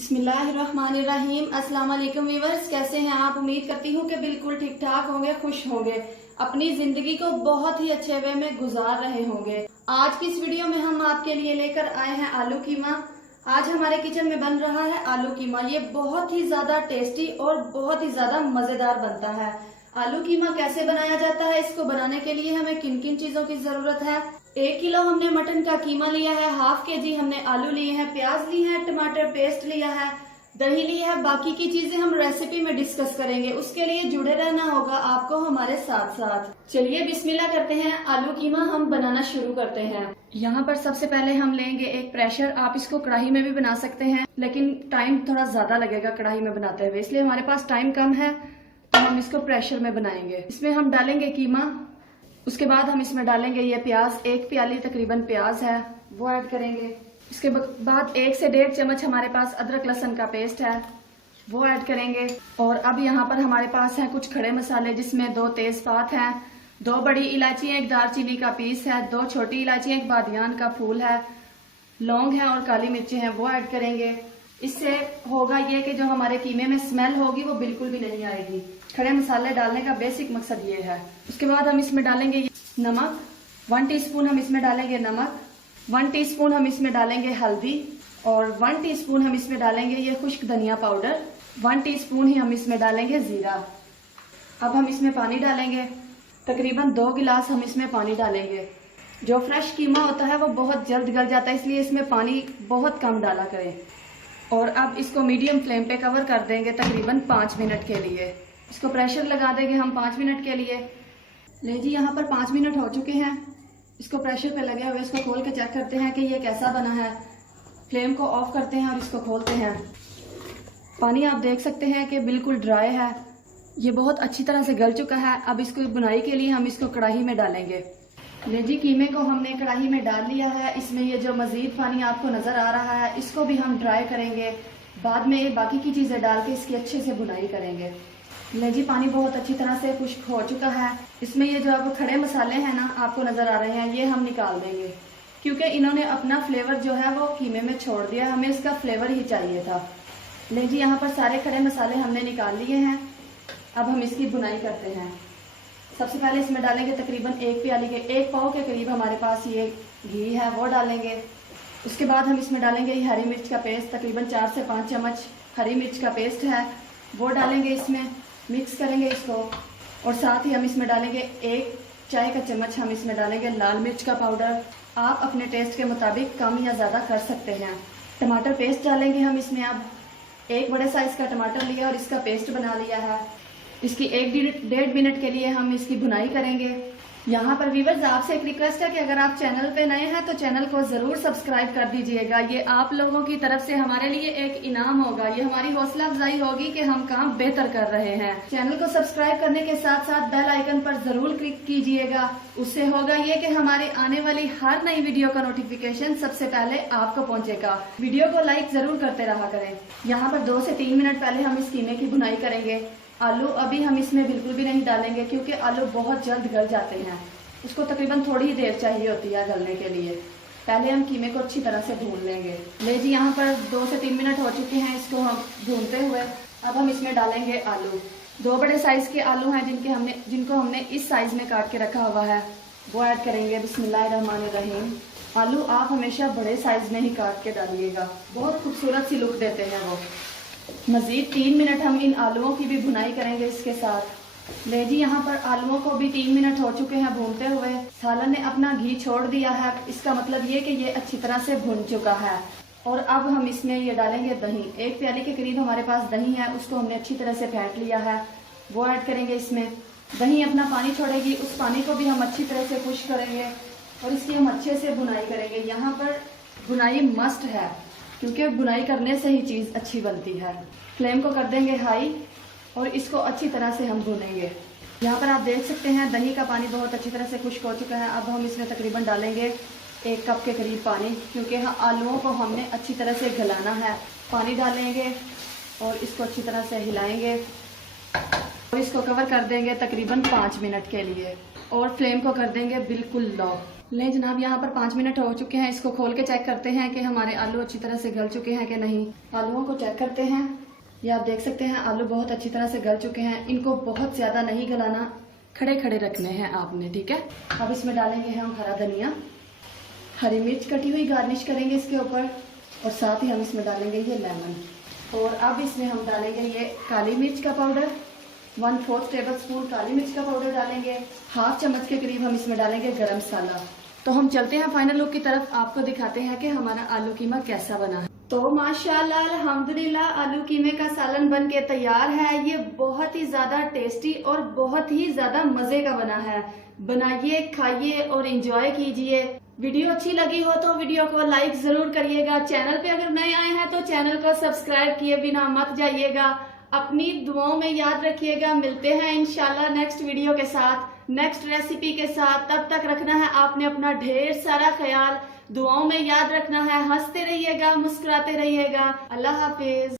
बिस्मिल्लाहिर्रहमानिर्रहीम। अस्सलाम वालेकुम व्यूअर्स, कैसे हैं आप? उम्मीद करती हूँ कि बिल्कुल ठीक ठाक होंगे, खुश होंगे, अपनी जिंदगी को बहुत ही अच्छे वे में गुजार रहे होंगे। आज की इस वीडियो में हम आपके लिए लेकर आए हैं आलू कीमा। आज हमारे किचन में बन रहा है आलू कीमा। ये बहुत ही ज्यादा टेस्टी और बहुत ही ज्यादा मजेदार बनता है। आलू कीमा कैसे बनाया जाता है, इसको बनाने के लिए हमें किन किन चीजों की जरूरत है? 1 किलो हमने मटन का कीमा लिया है, ½ kg हमने आलू लिए हैं, प्याज ली है, टमाटर पेस्ट लिया है, दही ली है। बाकी की चीजें हम रेसिपी में डिस्कस करेंगे, उसके लिए जुड़े रहना होगा आपको हमारे साथ साथ। चलिए बिस्मिल्लाह करते हैं, आलू कीमा हम बनाना शुरू करते हैं। यहाँ पर सबसे पहले हम लेंगे एक प्रेशर। आप इसको कढ़ाई में भी बना सकते हैं, लेकिन टाइम थोड़ा ज्यादा लगेगा कढ़ाई में बनाते हुए, इसलिए हमारे पास टाइम कम है तो हम इसको प्रेशर में बनाएंगे। इसमें हम डालेंगे कीमा, उसके बाद हम इसमें डालेंगे ये प्याज। 1 प्याली तकरीबन प्याज है, वो ऐड करेंगे। इसके बाद 1 से 1.5 चम्मच हमारे पास अदरक लहसुन का पेस्ट है, वो ऐड करेंगे। और अब यहाँ पर हमारे पास है कुछ खड़े मसाले, जिसमें 2 तेजपात हैं, 2 बड़ी इलायची, 1 दालचीनी का पीस है, 2 छोटी इलायची, 1 बादियान का फूल है, लौंग है और काली मिर्चें हैं, वो ऐड करेंगे। इससे होगा ये कि जो हमारे कीमे में स्मेल होगी वो बिल्कुल भी नहीं आएगी। खड़े मसाले डालने का बेसिक मकसद ये है। उसके बाद हम इसमें डालेंगे नमक, 1 टीस्पून हम इसमें डालेंगे नमक, 1 टीस्पून हम इसमें डालेंगे हल्दी, और 1 टीस्पून हम इसमें डालेंगे ये खुश्क धनिया पाउडर, 1 टीस्पून ही हम इसमें डालेंगे जीरा। अब हम इसमें पानी डालेंगे, तकरीबन 2 गिलास हम इसमें पानी डालेंगे। जो फ्रेश कीमा होता है वो बहुत जल्द गल जाता है, इसलिए इसमें पानी बहुत कम डाला करें। और अब इसको मीडियम फ्लेम पे कवर कर देंगे तकरीबन 5 मिनट के लिए। इसको प्रेशर लगा देंगे हम 5 मिनट के लिए। ले जी, यहाँ पर 5 मिनट हो चुके हैं, इसको प्रेशर पे लगे हुए। इसको खोल के चेक करते हैं कि ये कैसा बना है। फ्लेम को ऑफ करते हैं और इसको खोलते हैं। पानी आप देख सकते हैं कि बिल्कुल ड्राई है, ये बहुत अच्छी तरह से गल चुका है। अब इसको बुनाई के लिए हम इसको कढ़ाई में डालेंगे। ले जी, कीमे को हमने कढ़ाई में डाल लिया है। इसमें ये जो मजीद पानी आपको नजर आ रहा है, इसको भी हम ड्राई करेंगे। बाद में ये बाकी की चीजें डाल के इसकी अच्छे से बुनाई करेंगे। ले जी, पानी बहुत अच्छी तरह से खुश्क हो चुका है। इसमें ये जो अब खड़े मसाले हैं ना, आपको नजर आ रहे हैं, ये हम निकाल देंगे, क्योंकि इन्होंने अपना फ्लेवर जो है वो कीमे में छोड़ दिया। हमें इसका फ्लेवर ही चाहिए था। ले जी, यहाँ पर सारे खड़े मसाले हमने निकाल लिए हैं। अब हम इसकी बुनाई करते हैं। सबसे पहले इसमें डालेंगे तकरीबन 1 प्याली के 1 पाव के करीब हमारे पास ये घी है, वो डालेंगे। उसके बाद हम इसमें डालेंगे ये हरी मिर्च का पेस्ट, तकरीबन 4 से 5 चम्मच हरी मिर्च का पेस्ट है, वो डालेंगे। इसमें मिक्स करेंगे इसको, और साथ ही हम इसमें डालेंगे 1 चाय का चम्मच हम इसमें डालेंगे लाल मिर्च का पाउडर। आप अपने टेस्ट के मुताबिक कम या ज़्यादा कर सकते हैं। टमाटर पेस्ट डालेंगे हम इसमें। अब 1 बड़े साइज का टमाटर लिया और इसका पेस्ट बना लिया है। इसकी 1-1.5 मिनट के लिए हम इसकी भुनाई करेंगे। यहाँ पर व्यूअर्स, आपसे एक रिक्वेस्ट है कि अगर आप चैनल पे नए हैं तो चैनल को जरूर सब्सक्राइब कर दीजिएगा। ये आप लोगों की तरफ से हमारे लिए एक इनाम होगा, ये हमारी हौसला अफजाई होगी कि हम काम बेहतर कर रहे हैं। चैनल को सब्सक्राइब करने के साथ साथ बेल आइकन पर जरूर क्लिक कीजिएगा। उससे होगा ये कि हमारे आने वाली हर नई वीडियो का नोटिफिकेशन सबसे पहले आपको पहुँचेगा। वीडियो को लाइक जरूर करते रहा करें। यहाँ पर 2 से 3 मिनट पहले हम इस कीमे की बुनाई करेंगे। आलू अभी हम इसमें बिल्कुल भी नहीं डालेंगे, क्योंकि आलू बहुत जल्द गल जाते हैं। उसको तकरीबन थोड़ी ही देर चाहिए होती है गलने के लिए। पहले हम कीमे को अच्छी तरह से भून लेंगे। ले जी, यहाँ पर 2 से 3 मिनट हो चुके हैं इसको हम भूनते हुए। अब हम इसमें डालेंगे आलू। 2 बड़े साइज के आलू हैं जिनको हमने इस साइज में काट के रखा हुआ है, वो ऐड करेंगे। बिस्मिल्लाहिर्रहमानिर्रहीम। आलू आप हमेशा बड़े साइज में ही काट के डालिएगा, बहुत खूबसूरत सी लुक देते हैं वो। मजीद 3 मिनट हम इन आलूओं की भी भुनाई करेंगे इसके साथ। ले जी, यहाँ पर आलूओं को भी 3 मिनट हो चुके हैं भूनते हुए। सालन ने अपना घी छोड़ दिया है, इसका मतलब ये कि ये अच्छी तरह से भुन चुका है। और अब हम इसमें ये डालेंगे दही। 1 प्याली के करीब हमारे पास दही है, उसको हमने अच्छी तरह से फेंट लिया है, वो ऐड करेंगे इसमें। दही अपना पानी छोड़ेगी, उस पानी को भी हम अच्छी तरह से खुश करेंगे और इसकी हम अच्छे से बुनाई करेंगे। यहाँ पर बुनाई मस्ट है, क्योंकि बुनाई करने से ही चीज़ अच्छी बनती है। फ्लेम को कर देंगे हाई और इसको अच्छी तरह से हम भूनेंगे। यहाँ पर आप देख सकते हैं दही का पानी बहुत अच्छी तरह से खुश्क हो चुका है। अब हम इसमें तकरीबन डालेंगे 1 कप के करीब पानी, क्योंकि आलूओं को हमने अच्छी तरह से गलाना है। पानी डालेंगे और इसको अच्छी तरह से हिलाएंगे और इसको कवर कर देंगे तकरीबन 5 मिनट के लिए, और फ्लेम को कर देंगे बिल्कुल लो। ले जनाब, यहाँ पर 5 मिनट हो चुके हैं। इसको खोल के चेक करते हैं कि हमारे आलू अच्छी तरह से गल चुके हैं कि नहीं। आलूओं को चेक करते हैं। ये आप देख सकते हैं आलू बहुत अच्छी तरह से गल चुके हैं। इनको बहुत ज्यादा नहीं गलाना, खड़े खड़े रखने हैं आपने, ठीक है। अब इसमें डालेंगे हम हरा धनिया, हरी मिर्च कटी हुई गार्निश करेंगे इसके ऊपर, और साथ ही हम इसमें डालेंगे ये लेमन। और अब इसमें हम डालेंगे ये काली मिर्च का पाउडर, 1/4 टेबल स्पून काली मिर्च का पाउडर डालेंगे। हाफ चम्मच के करीब हम इसमें डालेंगे गरम मसाला। तो हम चलते हैं फाइनल लुक की तरफ, आपको दिखाते हैं कि हमारा आलू कीमा कैसा बना है। तो माशाल्लाह अल्हम्दुलिल्लाह आलू कीमे का सालन बन के तैयार है। ये बहुत ही ज्यादा टेस्टी और बहुत ही ज्यादा मजे का बना है। बनाइए, खाइए और एंजॉय कीजिए। वीडियो अच्छी लगी हो तो वीडियो को लाइक जरूर करिएगा। चैनल पे अगर नए आए हैं तो चैनल को सब्सक्राइब किए बिना मत जाइएगा। अपनी दुआओं में याद रखिएगा। मिलते हैं इंशाल्लाह नेक्स्ट वीडियो के साथ, नेक्स्ट रेसिपी के साथ। तब तक रखना है आपने अपना ढेर सारा ख्याल, दुआओं में याद रखना है। हंसते रहिएगा, मुस्कुराते रहिएगा। अल्लाह हाफिज।